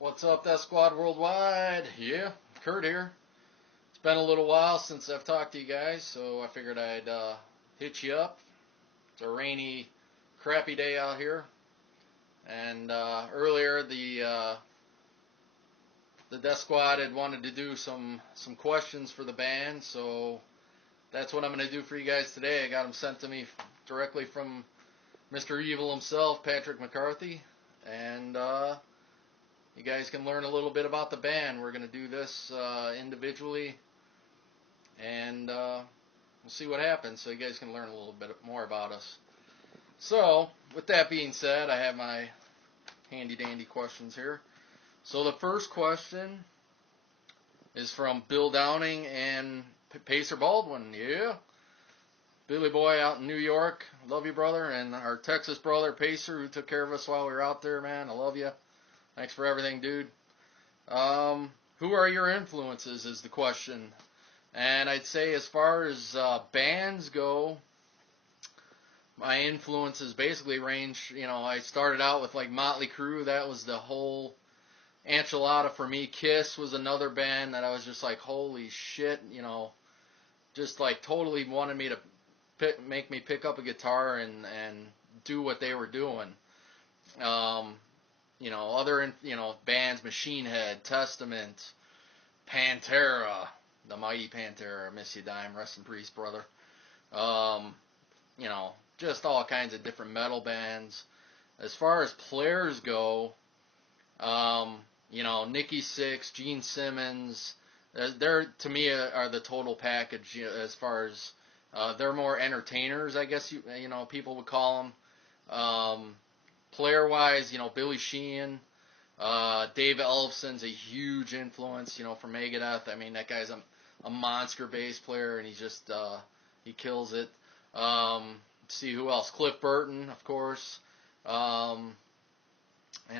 What's up, Death Squad Worldwide? Yeah, Kurt here. It's been a little while since I've talked to you guys, so I figured I'd hit you up. It's a rainy, crappy day out here, and earlier the Death Squad had wanted to do some questions for the band, so that's what I'm going to do for you guys today. I got them sent to me directly from Mr. Evil himself, Patrick McCarthy, and you guys can learn a little bit about the band. We're going to do this individually, and we'll see what happens, so you guys can learn a little bit more about us. So, with that being said, I have my handy-dandy questions here. So the first question is from Bill Downing and Pacer Baldwin. Yeah. Billy Boy out in New York. Love you, brother. And our Texas brother, Pacer, who took care of us while we were out there, man. I love you. Thanks for everything, dude. Who are your influences is the question. And I'd say as far as bands go, my influences basically range, I started out with like Motley Crue. That was the whole enchilada for me. Kiss was another band that I was just like, holy shit, just like totally wanted me to make me pick up a guitar and do what they were doing. Other bands, Machine Head, Testament, Pantera, the mighty Pantera, miss you, Dime, rest in peace, brother. Just all kinds of different metal bands. As far as players go, Nikki Sixx, Gene Simmons, they're to me are the total package. As far as they're more entertainers, I guess people would call them. Player-wise, Billy Sheehan, Dave Ellefson's a huge influence, from Megadeth. I mean, that guy's a monster bass player, and he kills it. See who else? Cliff Burton, of course. And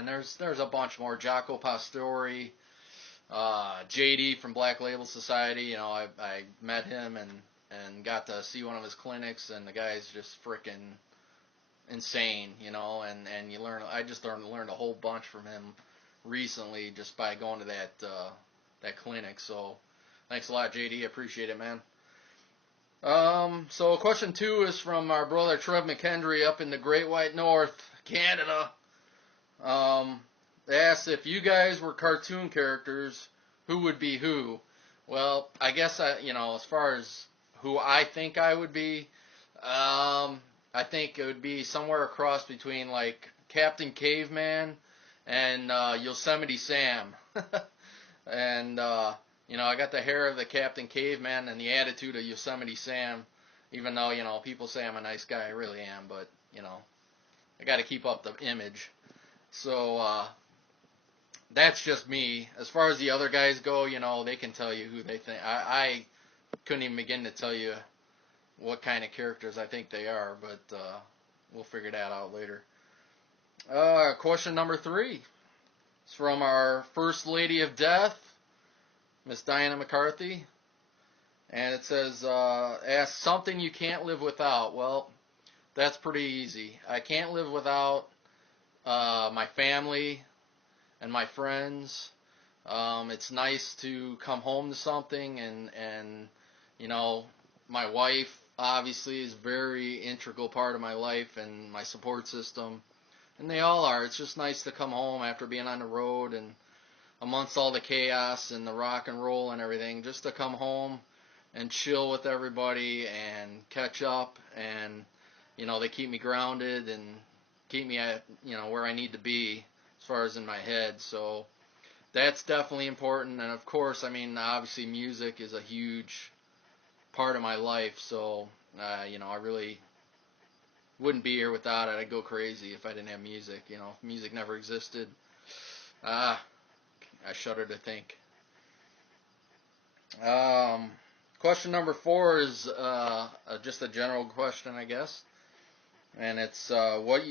there's a bunch more. Jaco Pastori, JD from Black Label Society. I met him and got to see one of his clinics, and the guy's just freaking insane, and you learn. I just learned a whole bunch from him recently just by going to that clinic. So thanks a lot, JD. I appreciate it, man. So question 2 is from our brother Trev McHenry up in the Great White North, Canada. They asked if you guys were cartoon characters, who would be who? Well, I guess as far as who I think I would be, I think it would be somewhere across between like Captain Caveman and Yosemite Sam. And I got the hair of the Captain Caveman and the attitude of Yosemite Sam. Even though people say I'm a nice guy, I really am. But I got to keep up the image. So that's just me. As far as the other guys go, they can tell you who they think. I couldn't even begin to tell you what kind of characters I think they are, but we'll figure that out later. Question number 3 is from our First Lady of Death, Miss Diana McCarthy, and it says, ask something you can't live without. Well, that's pretty easy. I can't live without my family and my friends. It's nice to come home to something, and my wife obviously is a very integral part of my life and my support system, and they all are. It's just nice to come home after being on the road and amongst all the chaos and the rock and roll and everything, just to come home and chill with everybody and catch up, and they keep me grounded and keep me at where I need to be as far as in my head. So that's definitely important. And of course, obviously music is a huge part of my life, so I really wouldn't be here without it. I'd go crazy if I didn't have music. If music never existed, I shudder to think. Question number 4 is just a general question, I guess, and it's what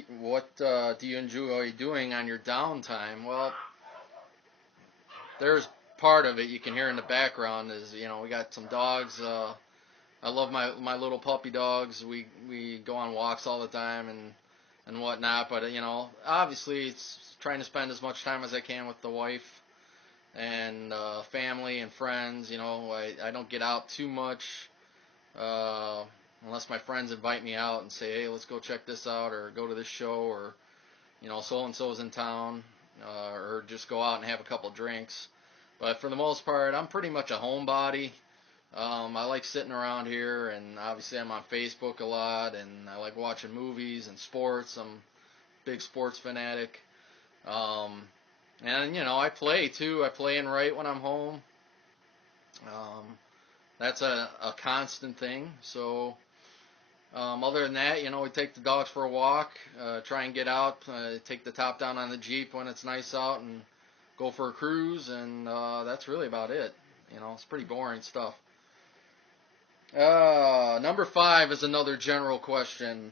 do you enjoy doing on your downtime? Well, there's part of it you can hear in the background is we got some dogs. I love my little puppy dogs. We go on walks all the time, and and whatnot. But obviously, it's trying to spend as much time as I can with the wife and family and friends. I don't get out too much unless my friends invite me out and say, hey, let's go check this out or go to this show, or so and so's in town, or just go out and have a couple drinks. But for the most part, I'm pretty much a homebody. I like sitting around here, and obviously I'm on Facebook a lot, and I like watching movies and sports. I'm a big sports fanatic. And I play too. I play and write when I'm home. That's a constant thing. So other than that, we take the dogs for a walk, try and get out, take the top down on the Jeep when it's nice out, and go for a cruise, and that's really about it. It's pretty boring stuff. Number 5 is another general question,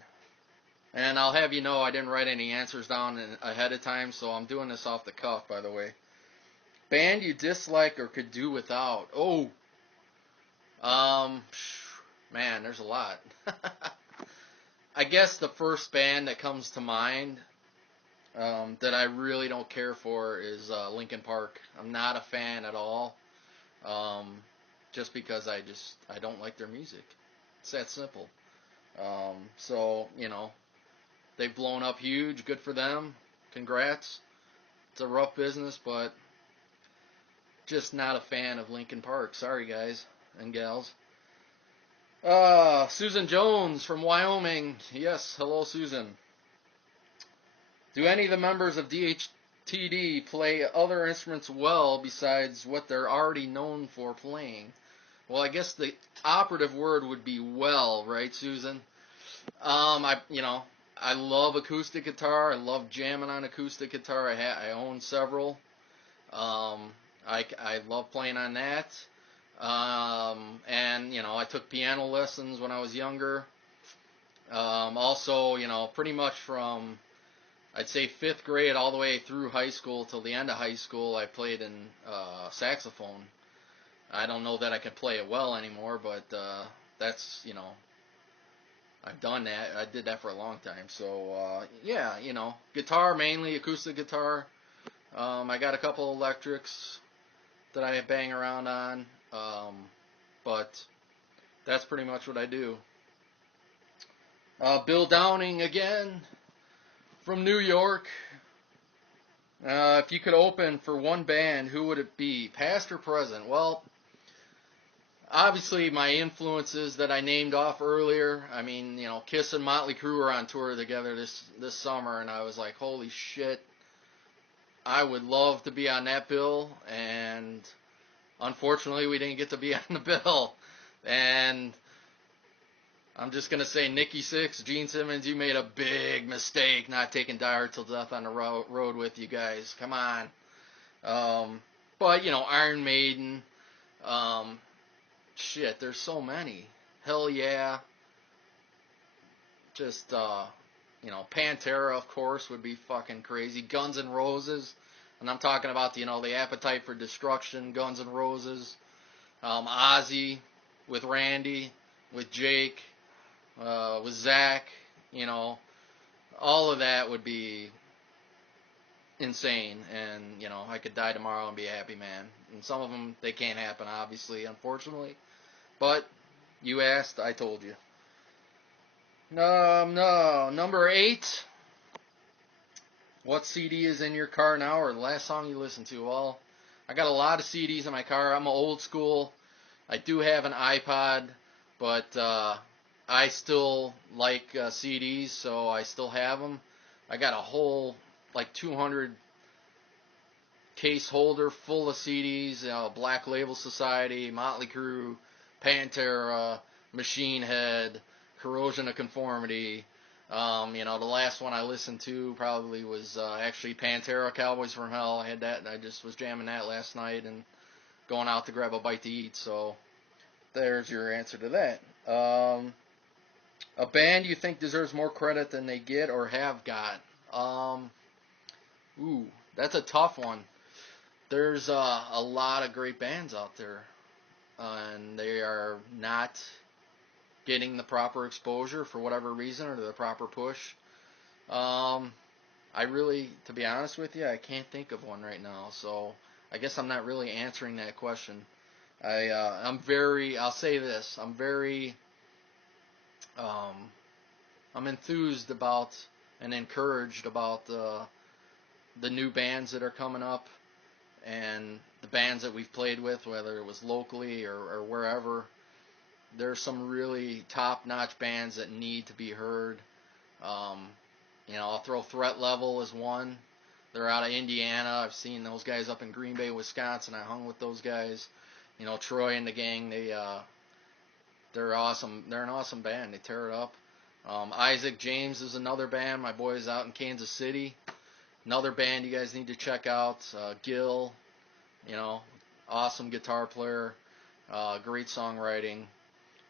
and I'll have you know I didn't write any answers down ahead of time, so I'm doing this off the cuff, by the way. Band you dislike or could do without? Oh, man, there's a lot. I guess the first band that comes to mind that I really don't care for is Linkin Park. I'm not a fan at all. Just because I don't like their music. It's that simple. So, they've blown up huge. Good for them. Congrats. It's a rough business, but just not a fan of Linkin Park. Sorry, guys and gals. Susan Jones from Wyoming. Yes, hello, Susan. Do any of the members of DHTD play other instruments well besides what they're already known for playing? Well, I guess the operative word would be well, right, Susan? I love acoustic guitar. I love jamming on acoustic guitar. I own several. I love playing on that. And I took piano lessons when I was younger. Also, pretty much from, I'd say, 5th grade all the way through high school till the end of high school, I played in saxophone. I don't know that I can play it well anymore, but that's, I've done that. I did that for a long time. So, yeah, guitar mainly, acoustic guitar. I got a couple electrics that I bang around on, but that's pretty much what I do. Bill Downing again from New York. If you could open for one band, who would it be, past or present? Well, obviously my influences that I named off earlier. I mean, Kiss and Motley Crue were on tour together this summer, and I was like, holy shit, I would love to be on that bill, and unfortunately we didn't get to be on the bill. And I'm just going to say, Nikki Sixx, Gene Simmons, you made a big mistake not taking Die Hard Till Death on the road with you guys. Come on. But, Iron Maiden, shit, there's so many. Hell yeah. Just, Pantera, of course, would be fucking crazy. Guns N' Roses, and I'm talking about, the Appetite for Destruction, Guns N' Roses. Ozzy with Randy, with Jake, with Zach, all of that would be insane, and, I could die tomorrow and be a happy man. And some of them, they can't happen, obviously, unfortunately. But you asked, I told you. No. Number 8. What CD is in your car now, or the last song you listened to? Well, I got a lot of CDs in my car. I'm old school. I do have an iPod, but I still like CDs, so I still have them. I got a whole, 200 case holder full of CDs, Black Label Society, Motley Crue, Pantera, Machine Head, Corrosion of Conformity. The last one I listened to probably was actually Pantera, Cowboys from Hell. I had that, and I just was jamming that last night and going out to grab a bite to eat. So there's your answer to that. A band you think deserves more credit than they get or have got? That's a tough one. There's a lot of great bands out there, and they are not getting the proper exposure for whatever reason, or the proper push. I really, to be honest with you, I can't think of one right now. So I guess I'm not really answering that question. I'll say this, um, I'm enthused about and encouraged about the new bands that are coming up and the bands that we've played with, whether it was locally or wherever. There's some really top-notch bands that need to be heard. Um, I'll throw Threat Level as one. They're out of Indiana. I've seen those guys up in Green Bay, Wisconsin. I hung with those guys. Troy and the gang. They're awesome. They're an awesome band. They tear it up. Isaac James is another band. My boys out in Kansas City. Another band you guys need to check out. Gil, awesome guitar player. Great songwriting.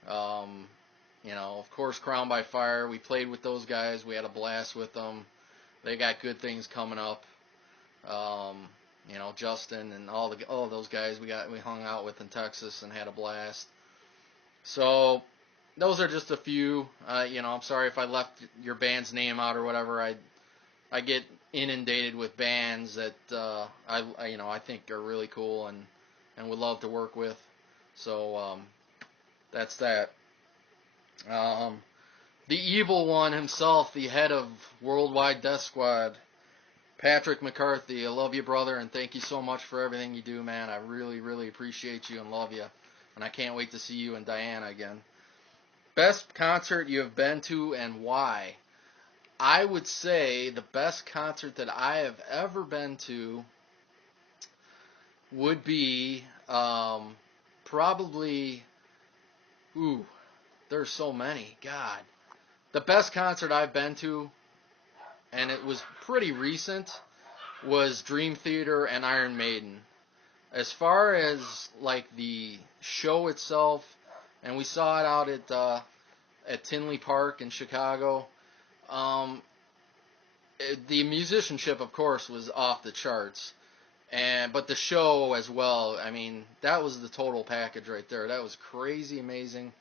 Of course, Crown by Fire. We played with those guys. We had a blast with them. They got good things coming up. Justin and all of those guys we hung out with in Texas and had a blast. So those are just a few. I'm sorry if I left your band's name out or whatever. I get inundated with bands that I think are really cool and would love to work with. So that's that. The evil one himself, the head of Worldwide Death Squad, Patrick McCarthy. I love you, brother, and thank you so much for everything you do, man. I really, really appreciate you and love you. And I can't wait to see you and Diana again. Best concert you have been to and why? I would say the best concert that I have ever been to would be probably, there's so many. God. The best concert I've been to, and it was pretty recent, was Dream Theater and Iron Maiden. As far as like the show itself, and we saw it out at Tinley Park in Chicago. The musicianship, of course, was off the charts, but the show as well. I mean, that was the total package right there. That was crazy amazing.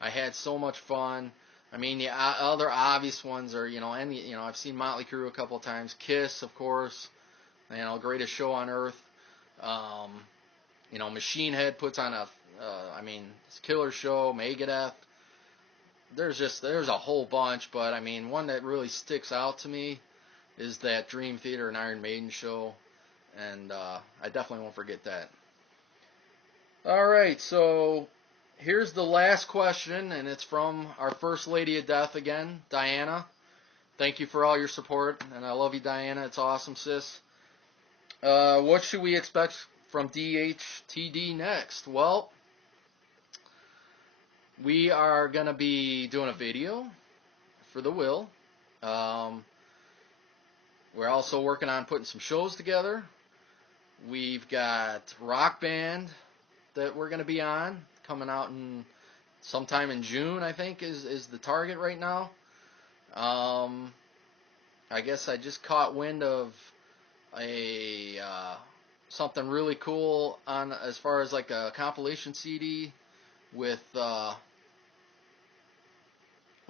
I had so much fun. I mean, the other obvious ones are, I've seen Motley Crue a couple of times. Kiss, of course, greatest show on earth. Machine Head puts on it's a killer show. Megadeth. There's a whole bunch, but I mean, one that really sticks out to me is that Dream Theater and Iron Maiden show, and I definitely won't forget that. All right, so here's the last question, and it's from our First Lady of Death again, Diana. Thank you for all your support, and I love you, Diana. It's awesome, sis. What should we expect from DHTD next? Well, we are going to be doing a video for the Will. We're also working on putting some shows together. We've got Rock Band that we're going to be on, coming out in sometime in June, I think, is the target right now. I guess I just caught wind of something really cool on as far as like a compilation CD with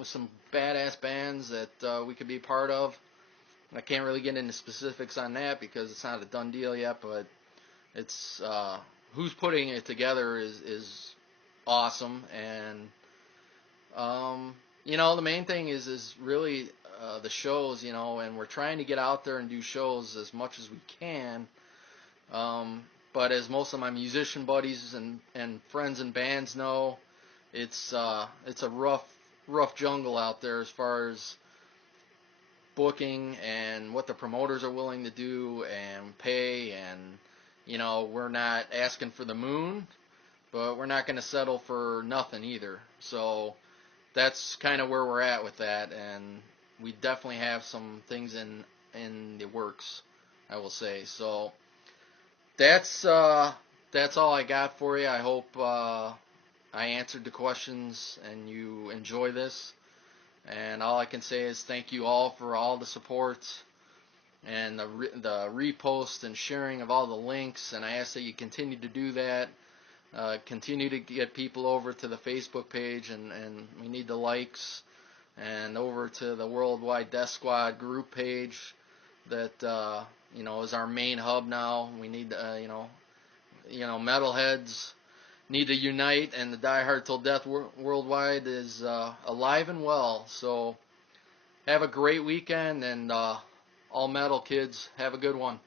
some badass bands that we could be part of. I can't really get into specifics on that because it's not a done deal yet, but it's who's putting it together is awesome, and the main thing is really the shows, and we're trying to get out there and do shows as much as we can. But as most of my musician buddies and friends and bands know, it's a rough jungle out there as far as booking and what the promoters are willing to do and pay, and we're not asking for the moon, but we're not going to settle for nothing either. So that's kind of where we're at with that, and we definitely have some things in the works, I will say. So that's all I got for you. I hope I answered the questions and you enjoy this. And all I can say is thank you all for all the support and the repost and sharing of all the links. And I ask that you continue to do that. Continue to get people over to the Facebook page, and we need the likes. and over to the Worldwide Death Squad group page that is our main hub now. We need metalheads need to unite, and the Die Hard Till Death Worldwide is alive and well. So have a great weekend, and all metal kids, have a good one.